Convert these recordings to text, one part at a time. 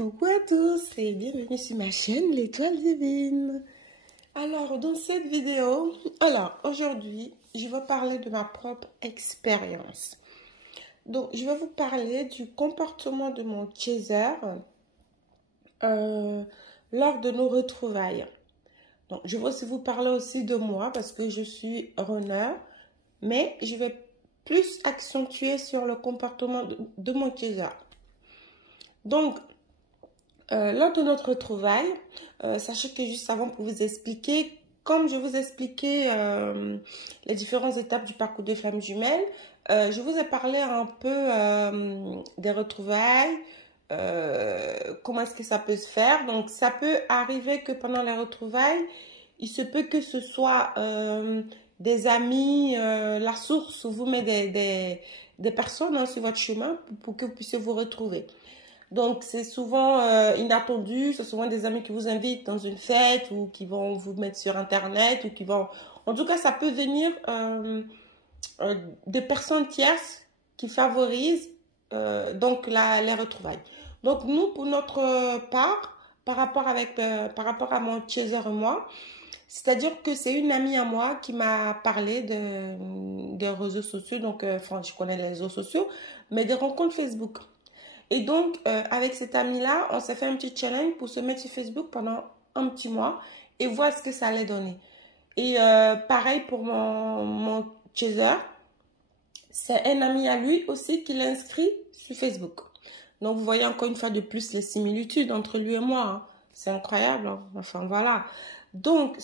Coucou à tous et bienvenue sur ma chaîne L'Étoile Divine. Alors dans cette vidéo, aujourd'hui je vais parler de ma propre expérience. Donc je vais vous parler du comportement de mon chaser lors de nos retrouvailles. Donc je vais aussi vous parler aussi de moi parce que je suis runner, mais je vais plus accentuer sur le comportement de mon chaser. Donc, lors de notre retrouvaille, sachez que juste avant pour vous expliquer, comme je vous expliquais les différentes étapes du parcours des flammes jumelles, je vous ai parlé un peu des retrouvailles, comment est-ce que ça peut se faire. Donc, ça peut arriver que pendant les retrouvailles, il se peut que ce soit des amis, la source vous met des personnes sur votre chemin pour que vous puissiez vous retrouver. Donc, c'est souvent inattendu, c'est souvent des amis qui vous invitent dans une fête ou qui vont vous mettre sur Internet ou qui vont... En tout cas, ça peut venir des personnes tierces qui favorisent donc les retrouvailles. Donc, nous, pour notre part, par rapport à mon chaser et moi, c'est-à-dire que c'est une amie à moi qui m'a parlé des réseaux sociaux, donc enfin, je connais les réseaux sociaux, mais des rencontres Facebook. Et donc, avec cette amie-là, on s'est fait un petit challenge pour se mettre sur Facebook pendant un petit mois et voir ce que ça allait donner. Et pareil pour mon chaser, c'est un ami à lui aussi qui l'a inscrit sur Facebook. Donc, vous voyez encore une fois de plus les similitudes entre lui et moi. Hein. C'est incroyable. Hein. Enfin, voilà. Donc,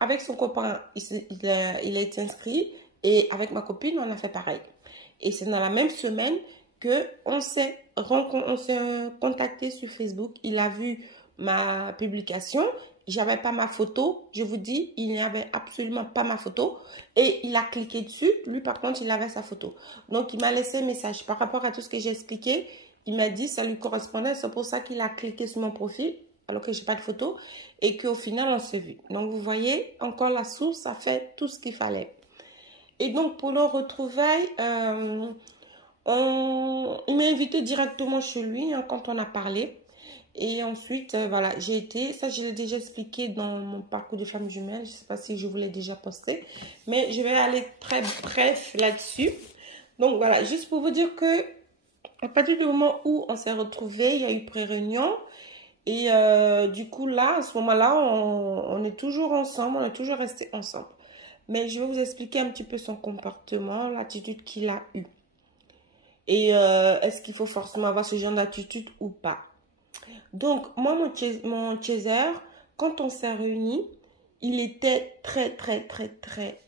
avec son copain, il a été inscrit et avec ma copine, on a fait pareil. Et c'est dans la même semaine qu'on s'est contacté sur Facebook. Il a vu ma publication. J'avais pas ma photo. Je vous dis, il n'y avait absolument pas ma photo. Et il a cliqué dessus. Lui, par contre, il avait sa photo. Donc, il m'a laissé un message par rapport à tout ce que j'ai expliqué. Il m'a dit, ça lui correspondait. C'est pour ça qu'il a cliqué sur mon profil, alors que j'ai pas de photo. Et qu'au final, on s'est vu. Donc, vous voyez, encore la source a fait tout ce qu'il fallait. Et donc, pour le retrouvailles, il m'a invité directement chez lui hein, quand on a parlé. Et ensuite, voilà, j'ai été, ça je l'ai déjà expliqué dans mon parcours de femme jumelle. Je ne sais pas si je vous l'ai déjà posté. Mais je vais aller très bref là-dessus. Donc voilà, juste pour vous dire que à partir du moment où on s'est retrouvés, il y a eu pré-réunion. Et du coup là, à ce moment-là, on est toujours ensemble, on est toujours restés ensemble. Mais je vais vous expliquer un petit peu son comportement, l'attitude qu'il a eue. Et est-ce qu'il faut forcément avoir ce genre d'attitude ou pas? Donc, moi, mon chaser, quand on s'est réunis, il était très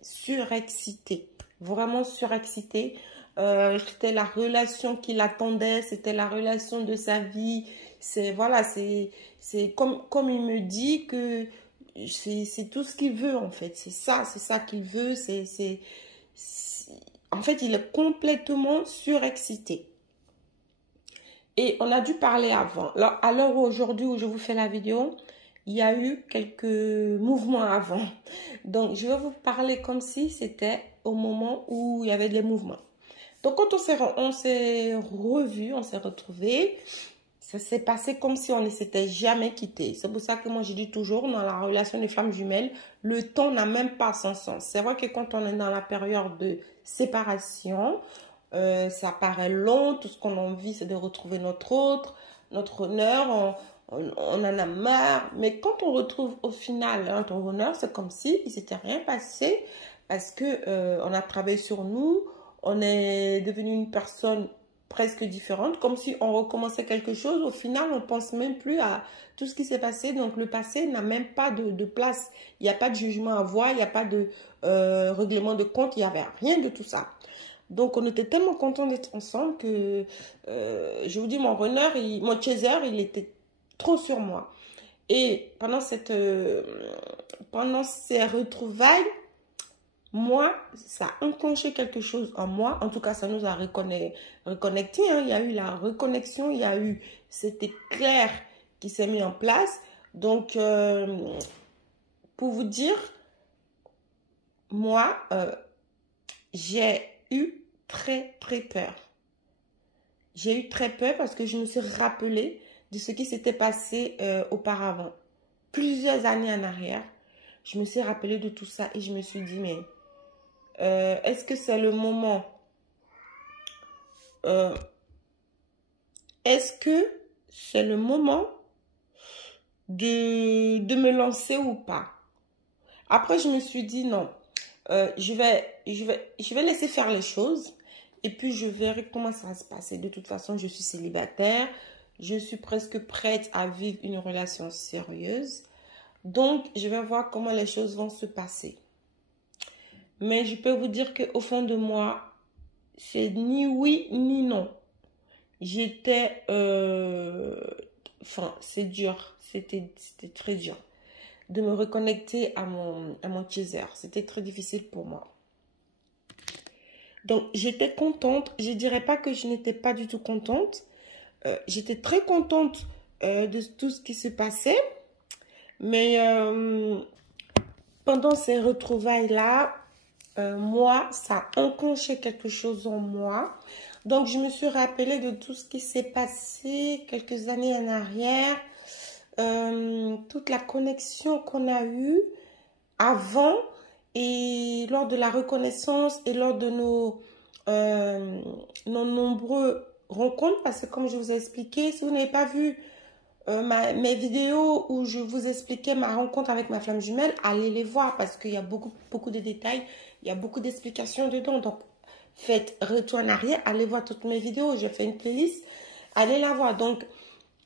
surexcité. Vraiment surexité. C'était la relation qu'il attendait, c'était la relation de sa vie. C'est voilà, c'est comme il me dit que c'est tout ce qu'il veut en fait. C'est ça qu'il veut. En fait, il est complètement surexcité. Et on a dû parler avant. Alors, à l'heure aujourd'hui où je vous fais la vidéo, il y a eu quelques mouvements avant. Donc, je vais vous parler comme si c'était au moment où il y avait des mouvements. Donc, quand on s'est revus, on s'est retrouvés, ça s'est passé comme si on ne s'était jamais quitté. C'est pour ça que moi, je dis toujours, dans la relation des flammes jumelles, le temps n'a même pas son sens. C'est vrai que quand on est dans la période de séparation, ça paraît long, tout ce qu'on a envie, c'est de retrouver notre honneur, on en a marre. Mais quand on retrouve au final notre honneur, c'est comme si il s'était rien passé parce que on a travaillé sur nous, on est devenu une personne presque différente, comme si on recommençait quelque chose. Au final, on pense même plus à tout ce qui s'est passé. Donc, le passé n'a même pas de place. Il n'y a pas de jugement à voir, il n'y a pas de règlement de compte, il n'y avait rien de tout ça. Donc, on était tellement contents d'être ensemble que, je vous dis, mon chaser, il était trop sur moi. Et pendant ces retrouvailles, moi, ça a enclenché quelque chose en moi. En tout cas, ça nous a reconnecté. Hein. Il y a eu la reconnexion, il y a eu cet éclair qui s'est mis en place. Donc, pour vous dire, moi, j'ai eu très peur. J'ai eu très peur parce que je me suis rappelé de ce qui s'était passé auparavant. Plusieurs années en arrière, je me suis rappelé de tout ça et je me suis dit, mais est-ce que c'est le moment est-ce que c'est le moment de me lancer ou pas? Après, je me suis dit non, je vais laisser faire les choses et puis je verrai comment ça va se passer. De toute façon, je suis célibataire, je suis presque prête à vivre une relation sérieuse. Donc, je vais voir comment les choses vont se passer. Mais je peux vous dire qu'au fond de moi, c'est ni oui ni non. J'étais... Enfin, c'est dur. C'était très dur de me reconnecter à mon teaser. C'était très difficile pour moi. Donc, j'étais contente. Je ne dirais pas que je n'étais pas du tout contente. J'étais très contente de tout ce qui se passait. Mais pendant ces retrouvailles-là, moi, ça a enclenché quelque chose en moi. Donc, je me suis rappelée de tout ce qui s'est passé quelques années en arrière. Toute la connexion qu'on a eue avant et lors de la reconnaissance et lors de nos nombreux rencontres. Parce que comme je vous ai expliqué, si vous n'avez pas vu mes vidéos où je vous expliquais ma rencontre avec ma flamme jumelle, allez les voir parce qu'il y a beaucoup de détails, il y a beaucoup d'explications dedans. Donc, faites retour en arrière, allez voir toutes mes vidéos. J'ai fait une playlist, allez la voir. Donc,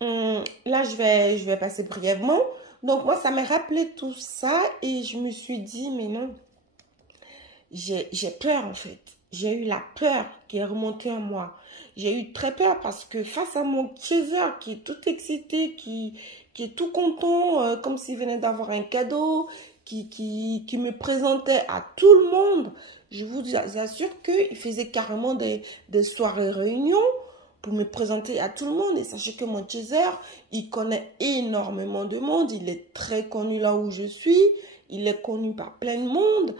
là, je vais passer brièvement. Donc, moi, ça m'a rappelé tout ça et je me suis dit, mais non, j'ai peur en fait. J'ai eu la peur qui est remontée en moi. J'ai eu très peur parce que face à mon teaser qui est tout excité, qui est tout content, comme s'il venait d'avoir un cadeau, qui me présentait à tout le monde, je vous assure qu'il faisait carrément des soirées réunions pour me présenter à tout le monde. Et sachez que mon teaser, il connaît énormément de monde. Il est très connu là où je suis. Il est connu par plein de monde.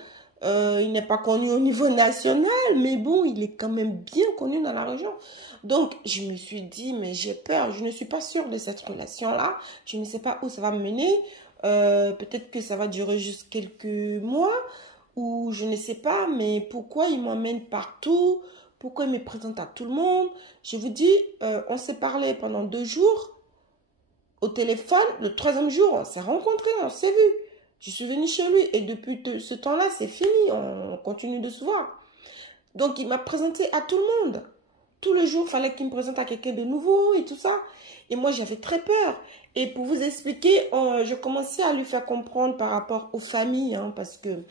Il n'est pas connu au niveau national, mais bon, il est quand même bien connu dans la région. Donc, je me suis dit, mais j'ai peur. Je ne suis pas sûre de cette relation-là. Je ne sais pas où ça va me mener. Peut-être que ça va durer juste quelques mois ou je ne sais pas, mais pourquoi il m'emmène partout? Pourquoi il me présente à tout le monde? Je vous dis, on s'est parlé pendant 2 jours au téléphone. Le 3e jour, on s'est rencontrés, on s'est vu. Je suis venue chez lui et depuis ce temps-là, c'est fini. On continue de se voir. Donc, il m'a présenté à tout le monde. Tous les jours, il fallait qu'il me présente à quelqu'un de nouveau et tout ça. Et moi, j'avais très peur. Et pour vous expliquer, je commençais à lui faire comprendre par rapport aux familles. Hein, parce que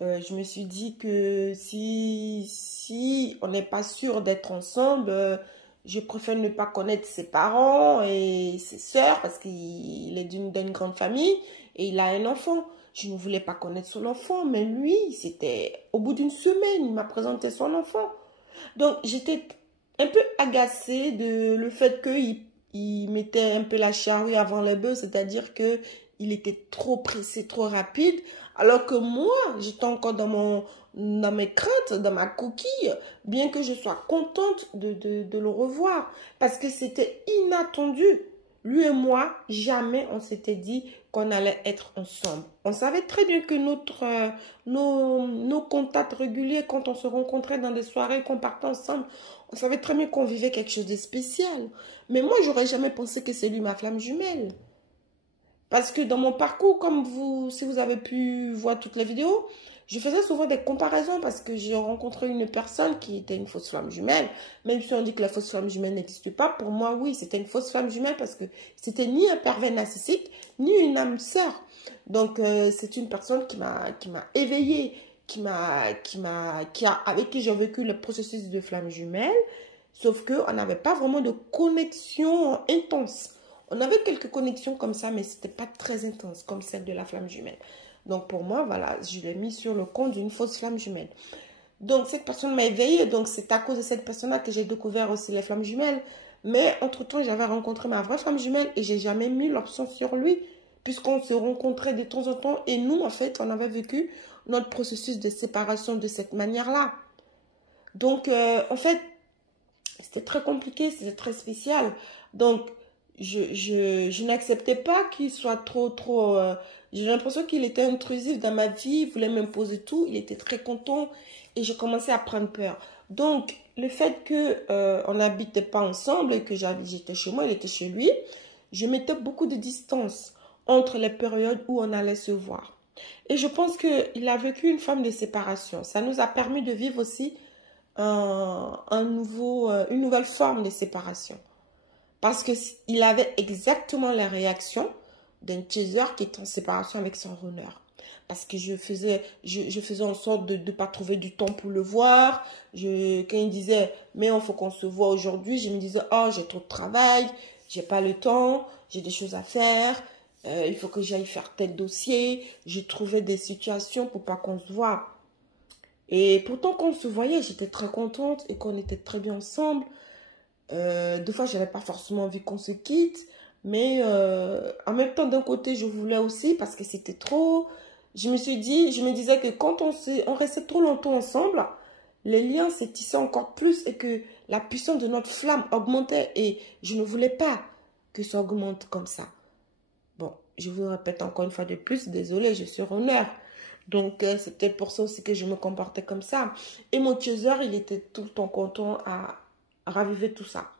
je me suis dit que si on n'est pas sûr d'être ensemble, je préfère ne pas connaître ses parents et ses sœurs parce qu'il est d'une grande famille et il a un enfant. Je ne voulais pas connaître son enfant, mais lui, c'était au bout d'une semaine, il m'a présenté son enfant. Donc, j'étais un peu agacée de le fait qu'il mettait un peu la charrue avant les bœufs, c'est-à-dire qu'il était trop pressé, trop rapide, alors que moi, j'étais encore dans mes craintes, dans ma coquille, bien que je sois contente de le revoir, parce que c'était inattendu. Lui et moi, jamais on s'était dit qu'on allait être ensemble. On savait très bien que nos contacts réguliers, quand on se rencontrait dans des soirées, qu'on partait ensemble, on savait très bien qu'on vivait quelque chose de spécial. Mais moi, j'aurais jamais pensé que c'est lui ma flamme jumelle. Parce que dans mon parcours, si vous avez pu voir toutes les vidéos, je faisais souvent des comparaisons parce que j'ai rencontré une personne qui était une fausse flamme jumelle. Même si on dit que la fausse flamme jumelle n'existe pas, pour moi, oui, c'était une fausse flamme jumelle parce que c'était ni un pervers narcissique, ni une âme sœur. Donc, c'est une personne qui m'a éveillée, avec qui j'ai vécu le processus de flamme jumelle. Sauf qu'on n'avait pas vraiment de connexion intense. On avait quelques connexions comme ça, mais ce n'était pas très intense comme celle de la flamme jumelle. Donc pour moi, voilà, je l'ai mis sur le compte d'une fausse flamme jumelle. Donc cette personne m'a éveillée, donc c'est à cause de cette personne-là que j'ai découvert aussi les flammes jumelles. Mais entre-temps, j'avais rencontré ma vraie flamme jumelle et j'ai jamais mis l'option sur lui, puisqu'on se rencontrait de temps en temps. Et nous, en fait, on avait vécu notre processus de séparation de cette manière-là. Donc, en fait, c'était très compliqué, c'était très spécial. Donc, je n'acceptais pas qu'il soit trop... j'ai l'impression qu'il était intrusif dans ma vie, il voulait m'imposer tout, il était très content et je commençais à prendre peur. Donc, le fait que on n'habitait pas ensemble et que j'étais chez moi, il était chez lui, je mettais beaucoup de distance entre les périodes où on allait se voir. Et je pense qu'il a vécu une forme de séparation. Ça nous a permis de vivre aussi une nouvelle forme de séparation. Parce qu'il avait exactement la réaction d'un chaser qui est en séparation avec son runner. Parce que je faisais en sorte de ne pas trouver du temps pour le voir. Quand il disait, mais il faut qu'on se voit aujourd'hui, je me disais, oh, j'ai trop de travail, j'ai pas le temps, j'ai des choses à faire, il faut que j'aille faire tel dossier. Je trouvais des situations pour pas qu'on se voit. Et pourtant, quand on se voyait, j'étais très contente et qu'on était très bien ensemble. Des fois, je n'avais pas forcément envie qu'on se quitte. Mais en même temps, d'un côté, je voulais aussi parce que c'était trop. Je me disais que quand on restait trop longtemps ensemble, les liens se tissaient encore plus et que la puissance de notre flamme augmentait. Et je ne voulais pas que ça augmente comme ça. Bon, je vous répète encore une fois de plus, désolée, je suis runner. Donc, c'était pour ça aussi que je me comportais comme ça. Et mon chaser, il était tout le temps content à raviver tout ça.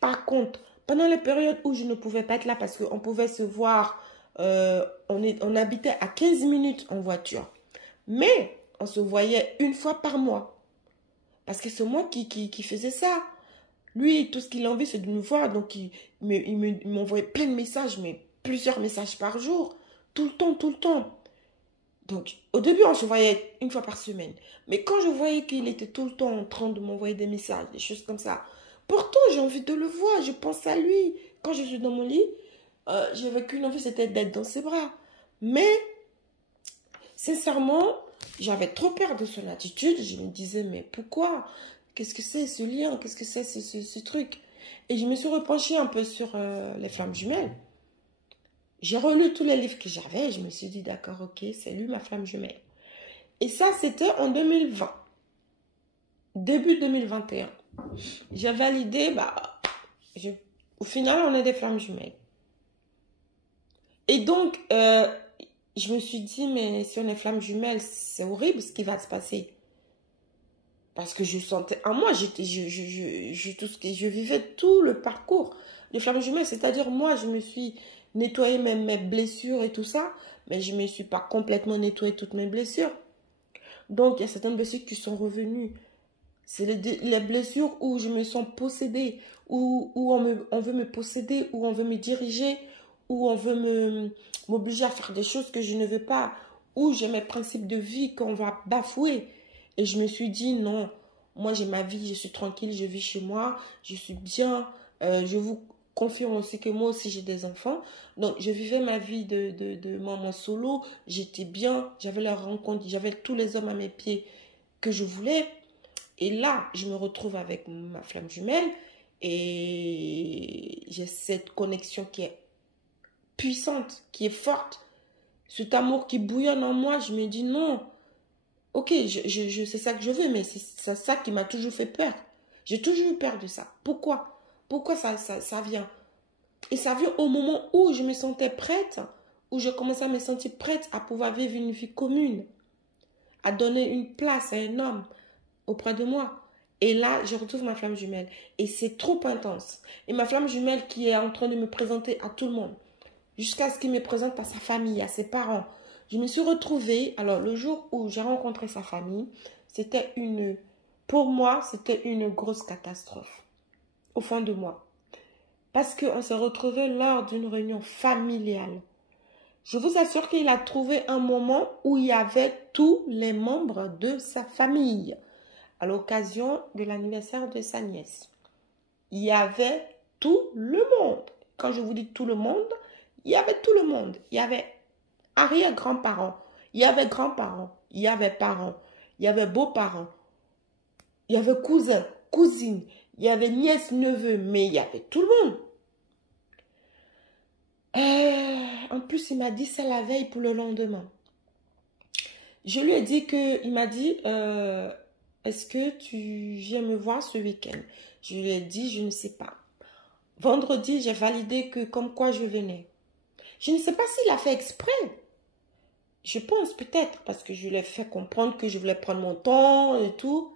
Par contre, pendant les périodes où je ne pouvais pas être là parce qu'on pouvait se voir, on habitait à 15 minutes en voiture. Mais on se voyait une fois par mois. Parce que c'est moi qui faisais ça. Lui, tout ce qu'il a envie, c'est de nous voir. Donc, il m'envoyait plein de messages, mais plusieurs messages par jour. Tout le temps, tout le temps. Donc, au début, on se voyait une fois par semaine. Mais quand je voyais qu'il était tout le temps en train de m'envoyer des messages, des choses comme ça, pourtant, j'ai envie de le voir. Je pense à lui. Quand je suis dans mon lit, j'avais qu'une envie, c'était d'être dans ses bras. Mais, sincèrement, j'avais trop peur de son attitude. Je me disais, mais pourquoi? Qu'est-ce que c'est ce lien? Qu'est-ce que c'est ce truc? Et je me suis repenchée un peu sur les flammes jumelles. J'ai relu tous les livres que j'avais et je me suis dit, d'accord, ok, c'est lui ma flamme jumelle. Et ça, c'était en 2020. Début 2021. J'avais l'idée, au final, on est des flammes jumelles. Et donc, je me suis dit, mais si on est flammes jumelles, c'est horrible ce qui va se passer. Parce que je sentais, en moi, je vivais tout le parcours de flammes jumelles. C'est-à-dire, moi, je me suis nettoyé même mes blessures et tout ça, mais je ne me suis pas complètement nettoyé toutes mes blessures. Donc, il y a certaines blessures qui sont revenues. C'est les blessures où je me sens possédée, où on veut me posséder, où on veut me diriger, où on veut m'obliger à faire des choses que je ne veux pas, où j'ai mes principes de vie qu'on va bafouer. Et je me suis dit, non, moi j'ai ma vie, je suis tranquille, je vis chez moi, je suis bien. Je vous confirme aussi que moi aussi j'ai des enfants. Donc je vivais ma vie de maman solo, j'étais bien, j'avais la rencontre, j'avais tous les hommes à mes pieds que je voulais. Et là, je me retrouve avec ma flamme jumelle et j'ai cette connexion qui est puissante, qui est forte. Cet amour qui bouillonne en moi, je me dis non. Ok, c'est ça que je veux, mais c'est ça qui m'a toujours fait peur. J'ai toujours eu peur de ça. Pourquoi? Pourquoi ça vient? Et ça vient au moment où je me sentais prête, où je commençais à me sentir prête à pouvoir vivre une vie commune, à donner une place à un homme auprès de moi. Et là, je retrouve ma flamme jumelle. Et c'est trop intense. Et ma flamme jumelle qui est en train de me présenter à tout le monde. Jusqu'à ce qu'il me présente à sa famille, à ses parents. Je me suis retrouvée, alors le jour où j'ai rencontré sa famille, pour moi, c'était une grosse catastrophe. Au fond de moi. Parce qu'on s'est retrouvés lors d'une réunion familiale. Je vous assure qu'il a trouvé un moment où il y avait tous les membres de sa famille. À l'occasion de l'anniversaire de sa nièce. Il y avait tout le monde. Quand je vous dis tout le monde, il y avait tout le monde. Il y avait arrière-grands-parents, il y avait grands-parents, il y avait parents, il y avait beaux-parents, il y avait cousins, cousines, il y avait nièces, neveux, mais il y avait tout le monde. En plus, il m'a dit ça la veille pour le lendemain. Je lui ai dit il m'a dit... est-ce que tu viens me voir ce week-end? Je lui ai dit, je ne sais pas. vendredi, j'ai validé que comme quoi je venais. Je ne sais pas s'il a fait exprès. Je pense peut-être parce que je lui ai fait comprendre que je voulais prendre mon temps et tout.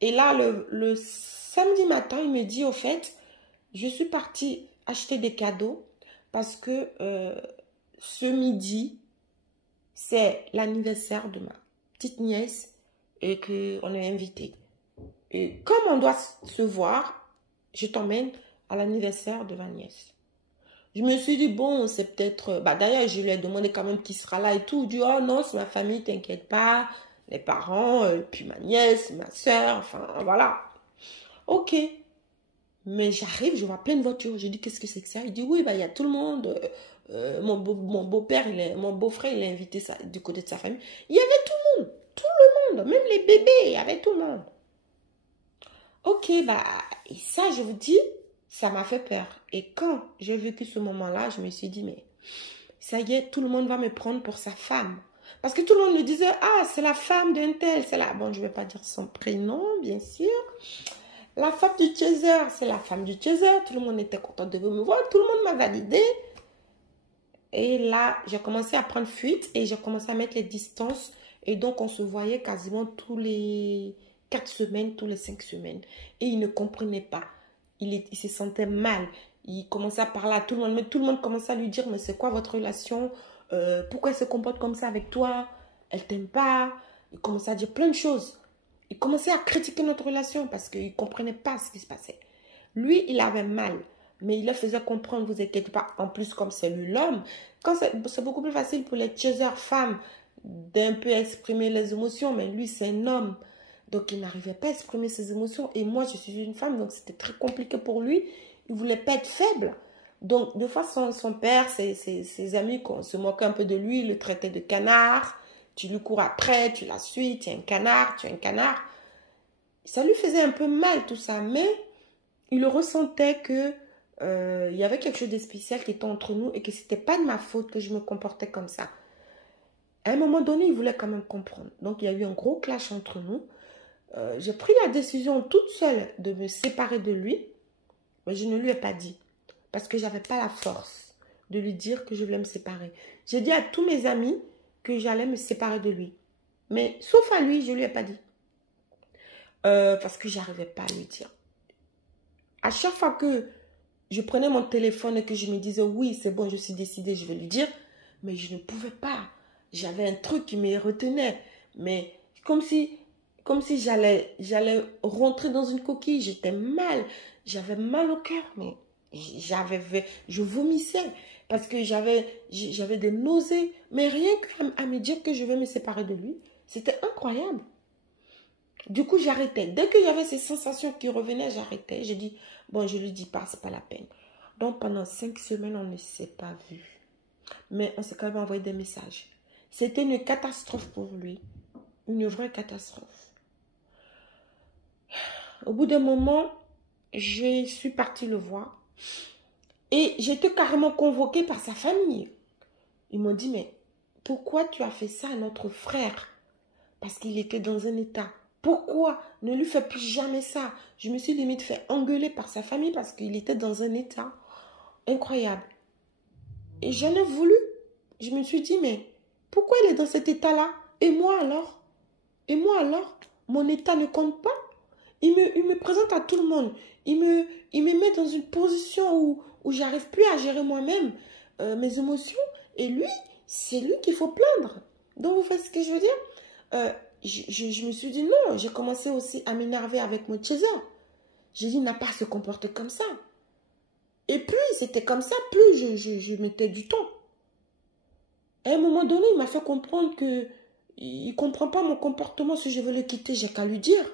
Et là, le samedi matin, il me dit, au fait, je suis partie acheter des cadeaux parce que ce midi, c'est l'anniversaire de ma petite nièce et qu'on est invité. Et comme on doit se voir, je t'emmène à l'anniversaire de ma nièce. Je me suis dit, bon, c'est peut-être... Bah, d'ailleurs, je lui ai demandé quand même qui sera là et tout. Il dit, oh non, c'est ma famille, t'inquiète pas. Les parents, puis ma nièce, ma soeur, enfin, voilà. Ok. Mais j'arrive, je vois plein de voitures. Je dis, qu'est-ce que c'est que ça? Il dit, oui, bah, il y a tout le monde. Mon beau-père, mon beau-frère, il a invité ça, du côté de sa famille. Il y avait tout le monde, même les bébés, il y avait tout le monde. Ok, bah, et ça, je vous dis, ça m'a fait peur. Et quand j'ai vécu ce moment-là, je me suis dit, mais ça y est, tout le monde va me prendre pour sa femme. Parce que tout le monde me disait, ah, c'est la femme d'un tel, c'est la... Bon, je ne vais pas dire son prénom, bien sûr. La femme du chaser, c'est la femme du chaser. Tout le monde était content de me voir. Tout le monde m'a validé. Et là, j'ai commencé à prendre fuite et j'ai commencé à mettre les distances. Et donc, on se voyait quasiment tous les 4 semaines, tous les 5 semaines. Et il ne comprenait pas. Il se sentait mal. Il commençait à parler à tout le monde. Mais tout le monde commençait à lui dire, mais c'est quoi votre relation? Pourquoi elle se comporte comme ça avec toi? Elle t'aime pas? Il commençait à dire plein de choses. Il commençait à critiquer notre relation parce qu'il ne comprenait pas ce qui se passait. Lui, il avait mal. Mais il le faisait comprendre, vous inquiétez pas. En plus, comme c'est lui l'homme, c'est beaucoup plus facile pour les chasers femmes d'un peu exprimer les émotions. Mais lui, c'est un homme. Donc, il n'arrivait pas à exprimer ses émotions. Et moi, je suis une femme, donc c'était très compliqué pour lui. Il ne voulait pas être faible. Donc, des fois, son père, ses amis, quand on se moquait un peu de lui, il le traitait de canard. Tu lui cours après, tu la suis, tu es un canard, tu es un canard. Ça lui faisait un peu mal tout ça, mais il ressentait que il y avait quelque chose de spécial qui était entre nous et que c'était pas de ma faute que je me comportais comme ça. À un moment donné, il voulait quand même comprendre. Donc, il y a eu un gros clash entre nous. J'ai pris la décision toute seule de me séparer de lui, mais je ne lui ai pas dit parce que j'avais pas la force de lui dire que je voulais me séparer. J'ai dit à tous mes amis que j'allais me séparer de lui, mais sauf à lui, je lui ai pas dit parce que j'arrivais pas à lui dire. À chaque fois que je prenais mon téléphone et que je me disais, oui, c'est bon, je suis décidée, je vais lui dire. Mais je ne pouvais pas. J'avais un truc qui me retenait. Mais comme si j'allais rentrer dans une coquille. J'étais mal. J'avais mal au cœur. Mais je vomissais. Parce que j'avais des nausées. Mais rien qu'à me dire que je vais me séparer de lui, c'était incroyable. Du coup, j'arrêtais. Dès qu'il y avait ces sensations qui revenaient, j'arrêtais. J'ai dit, bon, je ne lui dis pas, c'est pas la peine. Donc, pendant 5 semaines, on ne s'est pas vu. Mais on s'est quand même envoyé des messages. C'était une catastrophe pour lui. Une vraie catastrophe. Au bout d'un moment, je suis partie le voir. Et j'ai été carrément convoquée par sa famille. Ils m'ont dit, mais pourquoi tu as fait ça à notre frère? Parce qu'il était dans un état. Pourquoi ne lui fais plus jamais ça? Je me suis limite fait engueuler par sa famille parce qu'il était dans un état incroyable. Et j'en ai voulu. Je me suis dit, mais pourquoi il est dans cet état-là? Et moi alors? Et moi alors? Mon état ne compte pas? Il me présente à tout le monde. Il me met dans une position où j'arrive plus à gérer moi-même mes émotions. Et lui, c'est lui qu'il faut plaindre. Donc, vous faites ce que je veux dire? Je me suis dit non. J'ai commencé aussi à m'énerver avec mon chaser. J'ai dit, il n'a pas à se comporter comme ça. Et plus c'était comme ça, plus je mettais du temps. À un moment donné, il m'a fait comprendre que il ne comprend pas mon comportement. Si je veux le quitter, j'ai qu'à lui dire.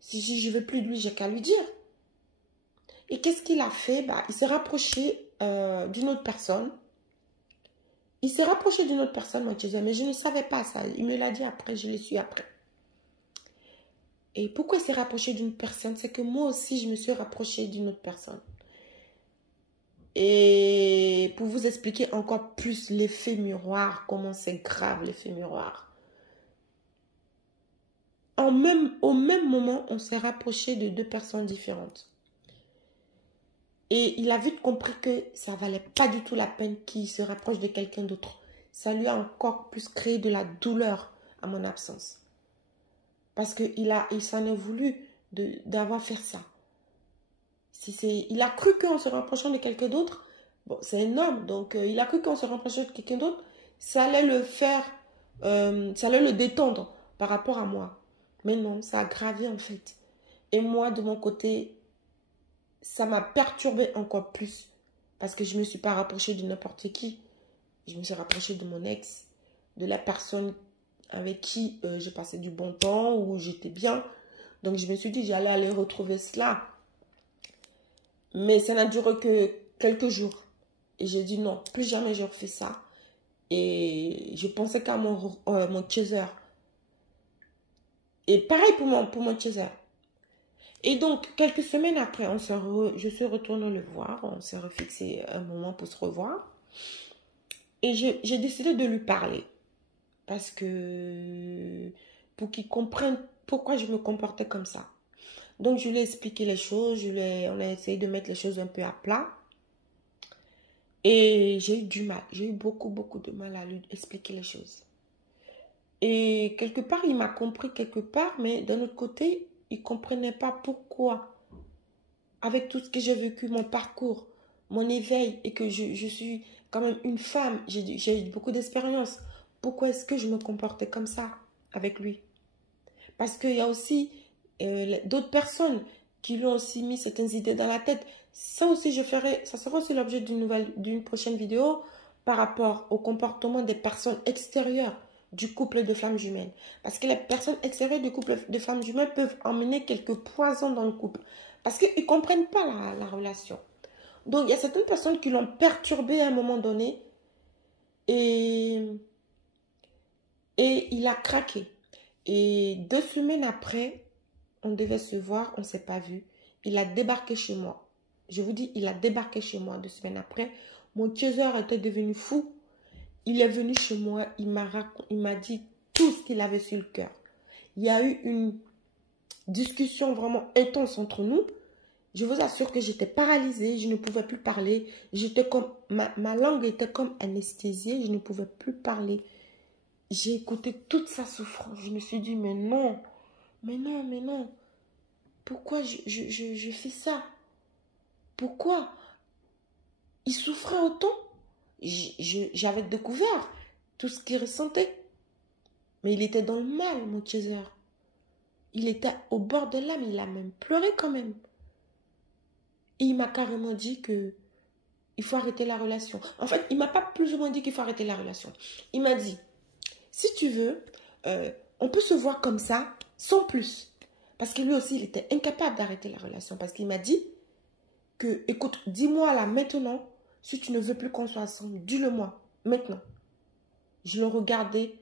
Si je ne veux plus de lui, j'ai qu'à lui dire. Et qu'est-ce qu'il a fait? Bah, il s'est rapproché d'une autre personne. Il s'est rapproché d'une autre personne, moi, mais je ne savais pas ça. Il me l'a dit après, je l'ai su après. Et pourquoi il s'est rapproché d'une personne? C'est que moi aussi, je me suis rapprochée d'une autre personne. Et pour vous expliquer encore plus l'effet miroir, comment c'est grave l'effet miroir. Au même moment, on s'est rapproché de 2 personnes différentes. Et il a vite compris que ça valait pas du tout la peine qu'il se rapproche de quelqu'un d'autre. Ça lui a encore plus créé de la douleur à mon absence. Parce qu'il s'en est voulu d'avoir fait ça. Il a cru qu'en se rapprochant de quelqu'un d'autre, bon, c'est un homme, donc il a cru qu'en se rapprochant de quelqu'un d'autre, ça allait le faire, ça allait le détendre par rapport à moi. Mais non, ça a gravé en fait. Et moi, de mon côté, ça m'a perturbé encore plus. Parce que je ne me suis pas rapprochée de n'importe qui. Je me suis rapprochée de mon ex, de la personne avec qui j'ai passé du bon temps, où j'étais bien. Donc je me suis dit, j'allais aller retrouver cela. Mais ça n'a duré que quelques jours. Et j'ai dit non, plus jamais je refais ça. Et je pensais qu'à mon chaser. Et pareil pour mon chaser. Et donc, quelques semaines après, je suis retournée le voir. On s'est refixé un moment pour se revoir. Et j'ai décidé de lui parler. Parce que, pour qu'il comprenne pourquoi je me comportais comme ça. Donc, je lui ai expliqué les choses. On a essayé de mettre les choses un peu à plat. Et j'ai eu du mal. J'ai eu beaucoup, beaucoup de mal à lui expliquer les choses. Et quelque part, il m'a compris quelque part. Mais d'un autre côté, il ne comprenait pas pourquoi. Avec tout ce que j'ai vécu, mon parcours, mon éveil, et que je suis quand même une femme, j'ai eu beaucoup d'expérience. Pourquoi est-ce que je me comportais comme ça avec lui? Parce qu'il y a aussi d'autres personnes qui lui ont aussi mis certaines idées dans la tête. Ça aussi, ça sera aussi l'objet d'une prochaine vidéo par rapport au comportement des personnes extérieures du couple de femmes jumelles. Parce que les personnes extérieures du couple de femmes jumelles peuvent emmener quelques poisons dans le couple. Parce qu'ils ne comprennent pas la relation. Donc, il y a certaines personnes qui l'ont perturbé à un moment donné. Et il a craqué. Et 2 semaines après, on devait se voir, on ne s'est pas vu. Il a débarqué chez moi. Je vous dis, il a débarqué chez moi 2 semaines après. Mon chaser était devenu fou. Il est venu chez moi, il m'a dit tout ce qu'il avait sur le cœur. Il y a eu une discussion vraiment intense entre nous. Je vous assure que j'étais paralysée, je ne pouvais plus parler. J'étais comme, ma langue était comme anesthésiée, je ne pouvais plus parler. J'ai écouté toute sa souffrance. Je me suis dit, mais non, mais non, mais non. Pourquoi je fais ça? Pourquoi? Il souffrait autant. J'avais découvert tout ce qu'il ressentait. Mais il était dans le mal, mon chaser. Il était au bord de l'âme, il a même pleuré quand même. Et il m'a carrément dit que il faut arrêter la relation. En fait, il ne m'a pas plus ou moins dit qu'il faut arrêter la relation. Il m'a dit, si tu veux, on peut se voir comme ça, sans plus. Parce que lui aussi, il était incapable d'arrêter la relation. Parce qu'il m'a dit que, écoute, dis-moi là maintenant, si tu ne veux plus qu'on soit ensemble, dis-le-moi, maintenant. Je le regardais,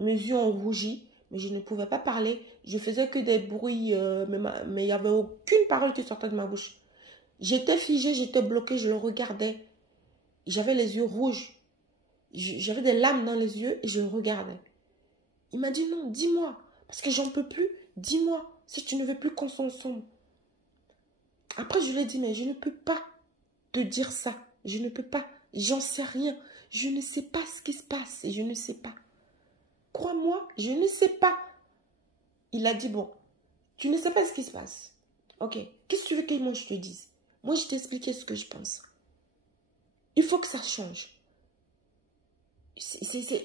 mes yeux ont rougi, mais je ne pouvais pas parler. Je faisais que des bruits, mais il n'y avait aucune parole qui sortait de ma bouche. J'étais figée, j'étais bloquée, je le regardais. J'avais les yeux rouges. J'avais des larmes dans les yeux et je le regardais. Il m'a dit non, dis-moi, parce que j'en peux plus. Dis-moi, si tu ne veux plus qu'on soit ensemble. Après, je lui ai dit, mais je ne peux pas te dire ça. Je ne peux pas. J'en sais rien. Je ne sais pas ce qui se passe et je ne sais pas. Crois-moi, je ne sais pas. Il a dit, bon, tu ne sais pas ce qui se passe. Ok, qu'est-ce que tu veux que moi je te dise? Moi, je t'ai expliqué ce que je pense. Il faut que ça change.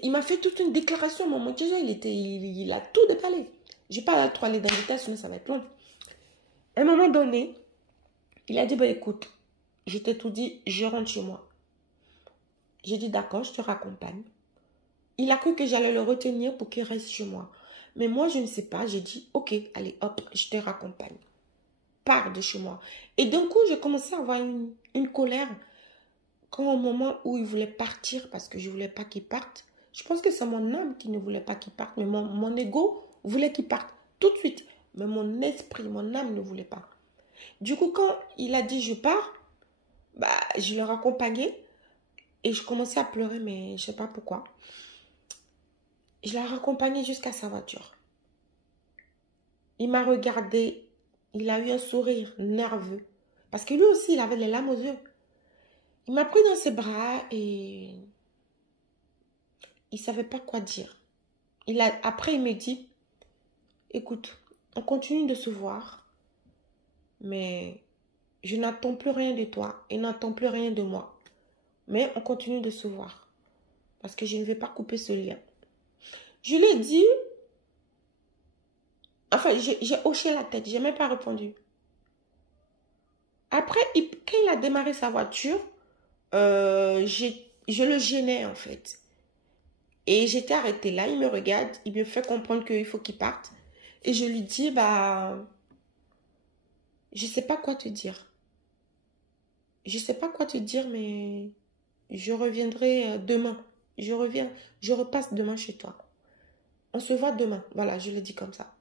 Il m'a fait toute une déclaration. Mon déjà, il a tout déballé. Je n'ai pas trop aller dans les détails, sinon ça va être long. À un moment donné, il a dit, bah, écoute, je t'ai tout dit, je rentre chez moi. J'ai dit, d'accord, je te raccompagne. Il a cru que j'allais le retenir pour qu'il reste chez moi. Mais moi, je ne sais pas. J'ai dit, ok, allez, hop, je te raccompagne. Pars de chez moi. Et d'un coup, j'ai commencé à avoir une colère. Quand au moment où il voulait partir, parce que je ne voulais pas qu'il parte, je pense que c'est mon âme qui ne voulait pas qu'il parte, mais mon ego voulait qu'il parte tout de suite. Mais mon esprit, mon âme ne voulait pas. Du coup, quand il a dit je pars, bah, je l'ai raccompagné et je commençais à pleurer, mais je ne sais pas pourquoi. Je l'ai raccompagné jusqu'à sa voiture. Il m'a regardé, il a eu un sourire nerveux, Parce que lui aussi, il avait les larmes aux yeux. Il m'a pris dans ses bras et il ne savait pas quoi dire. Après, il me dit, écoute, on continue de se voir, mais je n'attends plus rien de toi et n'attends plus rien de moi. Mais on continue de se voir parce que je ne vais pas couper ce lien. Je lui ai dit, enfin, j'ai hoché la tête, je n'ai même pas répondu. Après, quand il a démarré sa voiture, je le gênais en fait. Et j'étais arrêtée là, il me regarde, il me fait comprendre qu'il faut qu'il parte. Et je lui dis, bah, je ne sais pas quoi te dire. Je ne sais pas quoi te dire, mais je reviendrai demain. Je repasse demain chez toi. On se voit demain. Voilà, je le dis comme ça.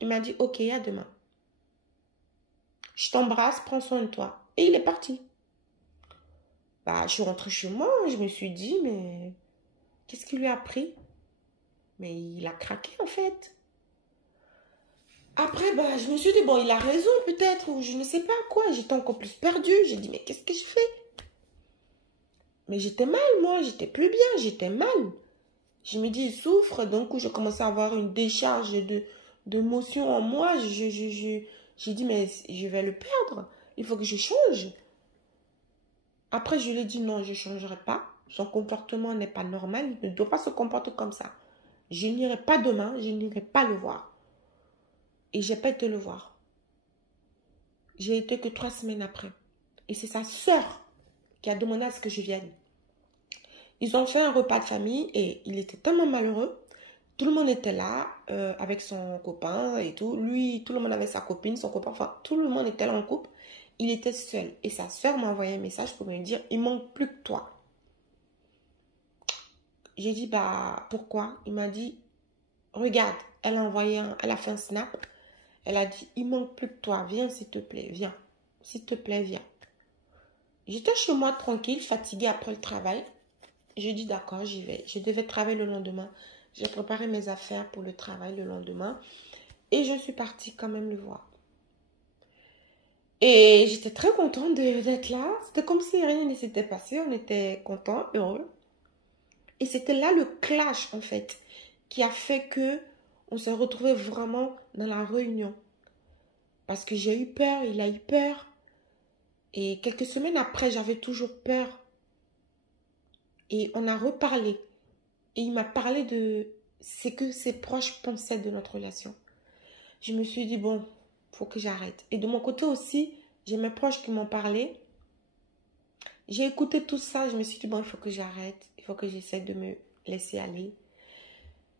Il m'a dit, ok, à demain. Je t'embrasse, prends soin de toi. Et il est parti. Bah, je suis rentrée chez moi, je me suis dit, mais qu'est-ce qui lui a pris? Mais il a craqué en fait. Après, bah, je me suis dit, bon, il a raison peut-être, ou je ne sais pas quoi. J'étais encore plus perdue. J'ai dit, mais qu'est-ce que je fais? Mais j'étais mal, moi, j'étais plus bien, j'étais mal. Je me dis, il souffre, donc je commençais à avoir une décharge d'émotions en moi. J'ai dit, mais je vais le perdre. Il faut que je change. Après, je lui ai dit, non, je ne changerai pas. Son comportement n'est pas normal. Il ne doit pas se comporter comme ça. Je n'irai pas demain, je n'irai pas le voir. Et j'ai pas été le voir. J'ai été que 3 semaines après. Et c'est sa sœur qui a demandé à ce que je vienne. Ils ont fait un repas de famille et il était tellement malheureux. Tout le monde était là avec son copain et tout. Lui, tout le monde avait sa copine, son copain. Enfin, tout le monde était là en couple. Il était seul. Et sa sœur m'a envoyé un message pour me dire, il manque plus que toi. J'ai dit, bah, pourquoi? Il m'a dit, regarde, elle a fait un snap. Elle a dit, il manque plus que toi. Viens, s'il te plaît, viens. S'il te plaît, viens. J'étais chez moi tranquille, fatiguée après le travail. J'ai dit, d'accord, j'y vais. Je devais travailler le lendemain. J'ai préparé mes affaires pour le travail le lendemain. Et je suis partie quand même le voir. Et j'étais très contente d'être là. C'était comme si rien ne s'était passé. On était contents, heureux. Et c'était là le clash, en fait, qui a fait que on s'est retrouvés vraiment dans la réunion. Parce que j'ai eu peur, il a eu peur. Et quelques semaines après, j'avais toujours peur. Et on a reparlé. Et il m'a parlé de ce que ses proches pensaient de notre relation. Je me suis dit, bon, il faut que j'arrête. Et de mon côté aussi, j'ai mes proches qui m'ont parlé. J'ai écouté tout ça. Je me suis dit, bon, il faut que j'arrête. Il faut que j'essaie de me laisser aller.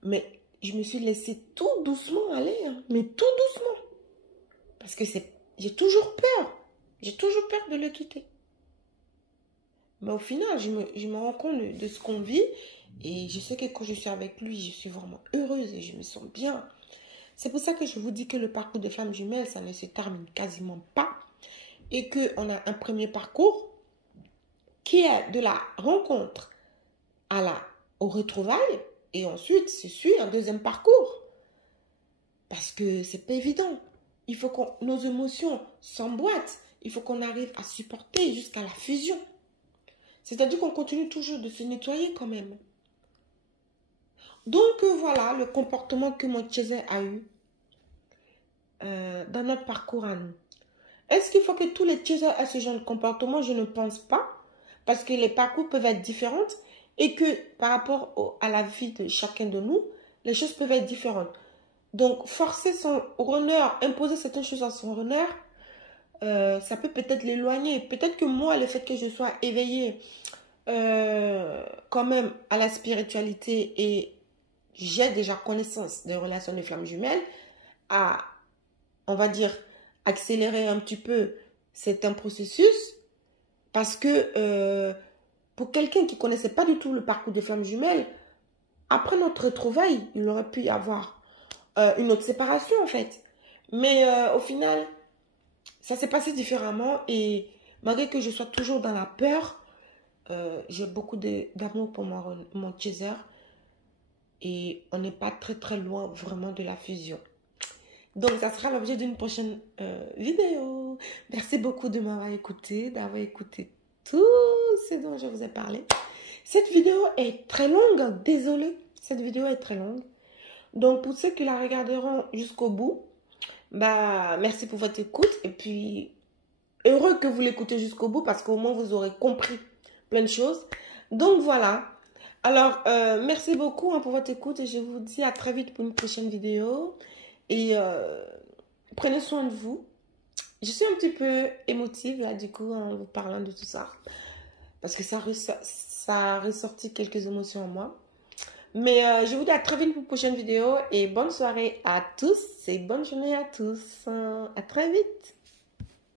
Mais je me suis laissée tout doucement aller. Hein, mais tout doucement. Parce que j'ai toujours peur. J'ai toujours peur de le quitter. Mais au final, je me rends compte de ce qu'on vit. Et je sais que quand je suis avec lui, je suis vraiment heureuse et je me sens bien. C'est pour ça que je vous dis que le parcours des flammes jumelles, ça ne se termine quasiment pas. Et qu'on a un premier parcours qui est de la rencontre au retrouvailles. Et ensuite, se suit un deuxième parcours. Parce que c'est pas évident. Il faut que nos émotions s'emboîtent. Il faut qu'on arrive à supporter jusqu'à la fusion. C'est-à-dire qu'on continue toujours de se nettoyer quand même. Donc voilà le comportement que mon Chaser a eu dans notre parcours à nous. Est-ce qu'il faut que tous les Chasers aient ce genre de comportement? Je ne pense pas. Parce que les parcours peuvent être différents et que par rapport à la vie de chacun de nous, les choses peuvent être différentes. Donc forcer son runner, imposer certaines choses à son runner, ça peut peut-être l'éloigner. Peut-être que moi, le fait que je sois éveillée quand même à la spiritualité et j'ai déjà connaissance des relations de flammes jumelles, on va dire, accélérer un petit peu certains processus parce que pour quelqu'un qui ne connaissait pas du tout le parcours des flammes jumelles, après notre retrouvaille, il aurait pu y avoir une autre séparation en fait. Mais au final, ça s'est passé différemment et malgré que je sois toujours dans la peur, j'ai beaucoup d'amour pour mon Chaser et on n'est pas très très loin vraiment de la fusion. Donc ça sera l'objet d'une prochaine vidéo. Merci beaucoup de m'avoir écouté, d'avoir écouté tout ce dont je vous ai parlé. Cette vidéo est très longue, désolée. Cette vidéo est très longue. Donc, pour ceux qui la regarderont jusqu'au bout, bah, merci pour votre écoute. Et puis, heureux que vous l'écoutez jusqu'au bout parce qu'au moins, vous aurez compris plein de choses. Donc, voilà. Alors, merci beaucoup pour votre écoute et je vous dis à très vite pour une prochaine vidéo. Et prenez soin de vous. Je suis un petit peu émotive là, du coup, en vous parlant de tout ça. Parce que ça a ressorti quelques émotions en moi. Mais je vous dis à très vite pour une prochaine vidéo. Et bonne soirée à tous et bonne journée à tous. À très vite.